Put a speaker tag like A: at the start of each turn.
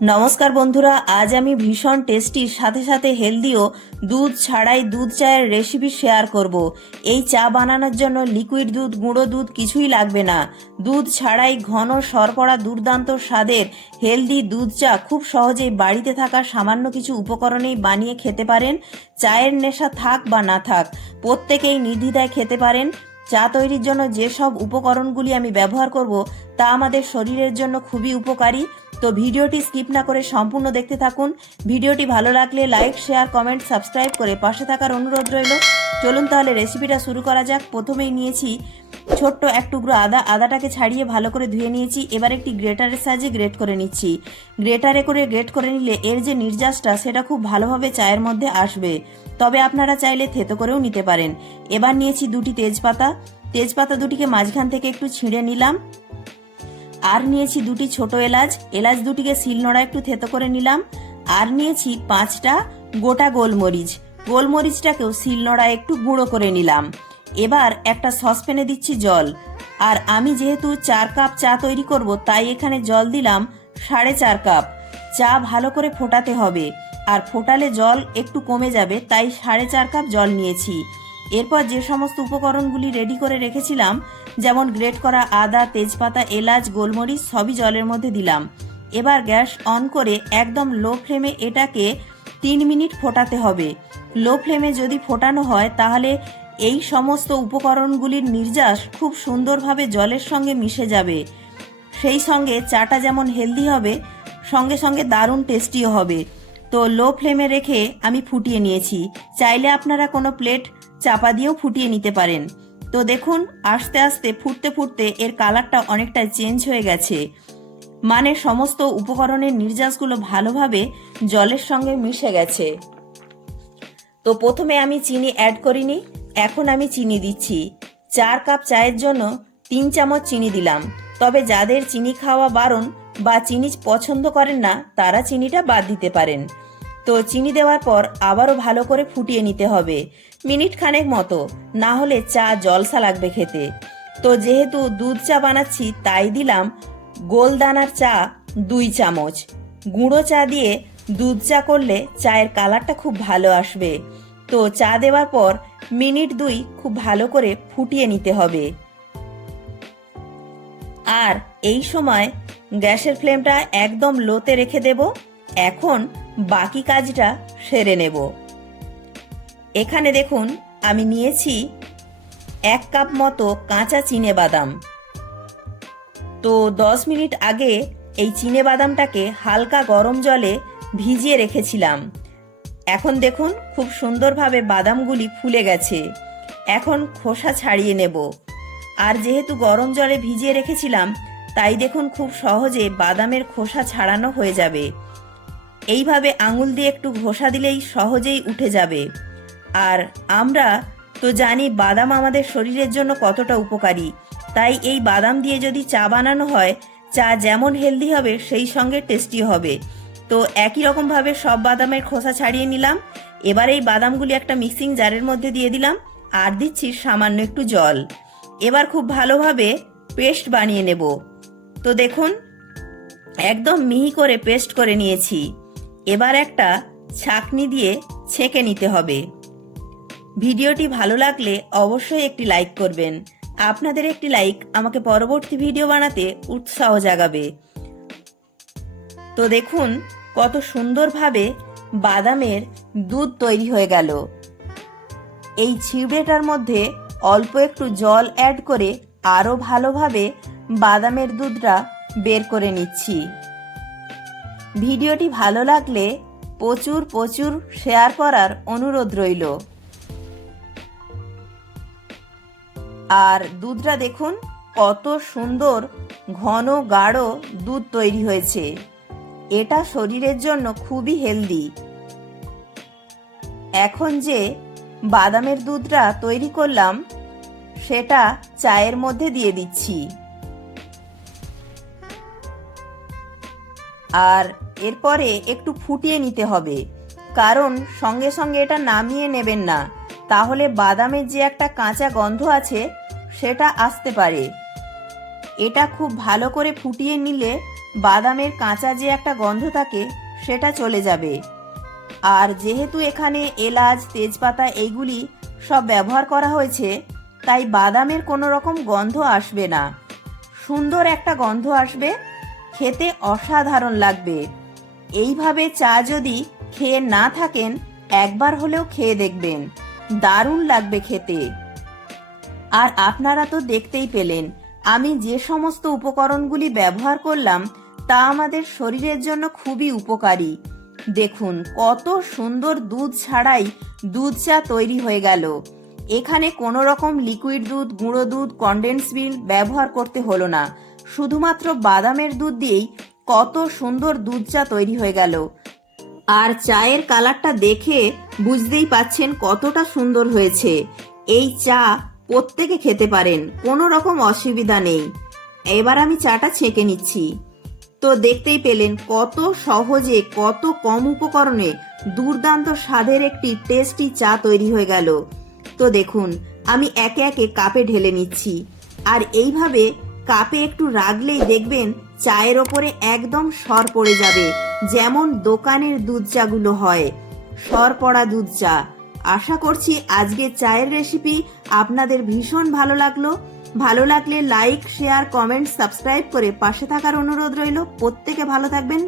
A: নমস্কার বন্ধুরা, আজ আমি ভীষণ টেস্টির সাথে সাথে হেলদিও দুধ ছাড়াই দুধ চায়ের রেসিপি শেয়ার করব। এই চা বানানোর জন্য লিকুইড দুধ, গুঁড়ো দুধ কিছুই লাগবে না। দুধ ছাড়াই ঘন সরপড়া দুর্দান্ত স্বাদের হেলদি দুধ চা খুব সহজেই বাড়িতে থাকা সামান্য কিছু উপকরণেই বানিয়ে খেতে পারেন। চায়ের নেশা থাক বা না থাক, প্রত্যেকেই নির্দ্বিধায় খেতে পারেন। চা তৈরির জন্য যেসব উপকরণগুলি আমি ব্যবহার করব, তা আমাদের শরীরের জন্য খুবই উপকারী। তো ভিডিওটি স্কিপ না করে সম্পূর্ণ দেখতে থাকুন। ভিডিওটি ভালো লাগলে লাইক, শেয়ার, কমেন্ট, সাবস্ক্রাইব করে পাশে থাকার অনুরোধ রইল। চলুন তাহলে রেসিপিটা শুরু করা যাক। প্রথমেই নিয়েছি ছোট্ট এক টুকরো আদা। আদাটাকে ছাড়িয়ে ভালো করে ধুয়ে নিয়েছি। এবার একটি গ্রেটারের সাহায্যে গ্রেট করে নিচ্ছি। গ্রেটারে করে গ্রেট করে নিলে এর যে নির্যাসটা, সেটা খুব ভালোভাবে চায়ের মধ্যে আসবে। তবে আপনারা চাইলে থেতো করেও নিতে পারেন। এবার নিয়েছি দুটি তেজপাতা। তেজপাতা দুটিকে মাঝখান থেকে একটু ছিঁড়ে নিলাম। আর নিয়েছি দুটি ছোট এলাচ। এলাচ দুটিকে শিলনোড়া একটু থেতো করে নিলাম। আর নিয়েছি পাঁচটা গোটা গোলমরিচ। গোলমরিচটাকেও শিলনোড়া একটু গুঁড়ো করে নিলাম। এবার একটা সসপ্যানে দিচ্ছি জল। আর আমি যেহেতু চার কাপ চা তৈরি করব, তাই এখানে জল দিলাম সাড়ে চার কাপ। চা ভালো করে ফোটাতে হবে। আর ফোটালে জল একটু কমে যাবে, তাই সাড়ে চার কাপ জল নিয়েছি। এরপর যে সমস্ত উপকরণগুলি রেডি করে রেখেছিলাম যেমন গ্রেট করা আদা, তেজপাতা, এলাচ, গোলমরিচ সবই জলের মধ্যে দিলাম। এবার গ্যাস অন করে একদম লো ফ্লেমে এটাকে তিন মিনিট ফোটাতে হবে। লো ফ্লেমে যদি ফোটানো হয়, তাহলে এই সমস্ত উপকরণগুলির নির্যাস খুব সুন্দরভাবে জলের সঙ্গে মিশে যাবে। সেই সঙ্গে চাটা যেমন হেলদি হবে, সঙ্গে সঙ্গে দারুণ টেস্টিও হবে। তো লো ফ্লেমে রেখে আমি ফুটিয়ে নিয়েছি। চাইলে আপনারা কোনো প্লেট চাপা দিয়েও ফুটিয়ে নিতে পারেন। তো দেখুন, আস্তে আস্তে ফুটতে ফুটতে এর কালারটা অনেকটা চেঞ্জ হয়ে গেছে। মানে সমস্ত উপকরণের নির্যাসগুলো ভালোভাবে জলের সঙ্গে মিশে গেছে। তো প্রথমে আমি চিনি অ্যাড করিনি, এখন আমি চিনি দিচ্ছি। চার কাপ চায়ের জন্য তিন চামচ চিনি দিলাম। তবে যাদের চিনি খাওয়া বারণ বা চিনি পছন্দ করেন না, তারা চিনিটা বাদ দিতে পারেন। তো চিনি দেওয়ার পর আবারও ভালো করে ফুটিয়ে নিতে হবে, মিনিট খানেক মতো। না হলে চা জলসা লাগবে খেতে। তো যেহেতু দুধ চা বানাচ্ছি, তাই দিলাম গোলদানার চা দুই চামচ। গুঁড়ো চা দিয়ে দুধ চা করলে চায়ের কালারটা খুব ভালো আসবে। তো চা দেওয়ার পর মিনিট দুই খুব ভালো করে ফুটিয়ে নিতে হবে। আর এই সময় গ্যাসের ফ্লেমটা একদম লোতে রেখে দেব। এখন বাকি কাজটা সেরে নেব। এখানে দেখুন, আমি নিয়েছি এক কাপ মতো কাঁচা চিনে বাদাম। তো দশ মিনিট আগে এই চিনে বাদামটাকে হালকা গরম জলে ভিজিয়ে রেখেছিলাম। এখন দেখুন, খুব সুন্দরভাবে বাদামগুলি ফুলে গেছে। এখন খোসা ছাড়িয়ে নেব। আর যেহেতু গরম জলে ভিজিয়ে রেখেছিলাম, তাই দেখুন খুব সহজে বাদামের খোসা ছাড়ানো হয়ে যাবে। এইভাবে আঙুল দিয়ে একটু ঘষা দিলেই সহজেই উঠে যাবে। আর আমরা তো জানি বাদাম আমাদের শরীরের জন্য কতটা উপকারী। তাই এই বাদাম দিয়ে যদি চা বানানো হয়, চা যেমন হেলদি হবে, সেই সঙ্গে টেস্টি হবে। তো একই রকমভাবে সব বাদামের খোসা ছাড়িয়ে নিলাম। এবার এই বাদামগুলি একটা মিক্সিং জারের মধ্যে দিয়ে দিলাম আর দিচ্ছি সামান্য একটু জল। এবার খুব ভালোভাবে পেস্ট বানিয়ে নেব। তো দেখুন, একদম মিহি করে পেস্ট করে নিয়েছি। এবার একটা ছাকনি দিয়ে ছেঁকে নিতে হবে। ভিডিওটি ভালো লাগলে অবশ্যই একটি লাইক করবেন। আপনাদের একটি লাইক আমাকে পরবর্তী ভিডিও বানাতে উৎসাহ জাগাবে। তো দেখুন কত সুন্দরভাবে বাদামের দুধ তৈরি হয়ে গেল। এই ছিবড়েটার মধ্যে অল্প একটু জল অ্যাড করে আরও ভালোভাবে বাদামের দুধটা বের করে নিচ্ছি। ভিডিওটি ভালো লাগলে প্রচুর প্রচুর শেয়ার করার অনুরোধ রইল। আর দুধটা দেখুন, কত সুন্দর ঘন গাঢ় দুধ তৈরি হয়েছে। এটা শরীরের জন্য খুবই হেলদি। এখন যে বাদামের দুধটা তৈরি করলাম, সেটা চায়ের মধ্যে দিয়ে দিচ্ছি। আর এরপরে একটু ফুটিয়ে নিতে হবে। কারণ সঙ্গে সঙ্গে এটা নামিয়ে নেবেন না। তাহলে বাদামের যে একটা কাঁচা গন্ধ আছে, সেটা আসতে পারে। এটা খুব ভালো করে ফুটিয়ে নিলে বাদামের কাঁচা যে একটা গন্ধ থাকে, সেটা চলে যাবে। আর যেহেতু এখানে এলাচ, তেজপাতা এইগুলি সব ব্যবহার করা হয়েছে, তাই বাদামের কোনো রকম গন্ধ আসবে না। সুন্দর একটা গন্ধ আসবে। খেতে অসাধারণ লাগবে। এইভাবে চা যদি খেয়ে না থাকেন, একবার হলেও খেয়ে দেখবেন। দারুণ লাগবে খেতে। আর আপনারা তো দেখতেই পেলেন, আমি যে সমস্ত উপকরণগুলি ব্যবহার করলাম, তা আমাদের শরীরের জন্য খুবই উপকারী। দেখুন, কত সুন্দর দুধ ছাড়াই দুধ চা তৈরি হয়ে গেল। এখানে কোনো রকম লিকুইড দুধ, গুঁড়ো দুধ কনডেন্স মিল্ক ব্যবহার করতে হলো না। শুধুমাত্র বাদামের দুধ দিয়েই কত সুন্দর দুধ চা তৈরি হয়ে গেল। আর চায়ের কালারটা দেখে বুঝতেই পাচ্ছেন কতটা সুন্দর হয়েছে। এই চা প্রত্যেকে খেতে পারেন, কোনো রকম অসুবিধা নেই। এবার আমি চাটা ছেঁকে নিচ্ছি। তো দেখতেই পেলেন কত সহজে, কত কম উপকরণে দুর্দান্ত স্বাদের একটি টেস্টি চা তৈরি হয়ে গেল। তো দেখুন, আমি একে একে কাপে ঢেলে নিচ্ছি। আর এইভাবে কাপে একটু রাখলেই দেখবেন চায়ের ওপরে একদম সর পড়ে যাবে, যেমন দোকানের দুধ চাগুলো হয়। সর পড়া দুধ চা। আশা করছি আজকে চায়ের রেসিপি আপনাদের ভীষণ ভালো লাগল। ভালো লাগলে লাইক শেয়ার কমেন্ট সাবস্ক্রাইব করে পাশে থাকার অনুরোধ রইল। প্রত্যেকে ভালো থাকবেন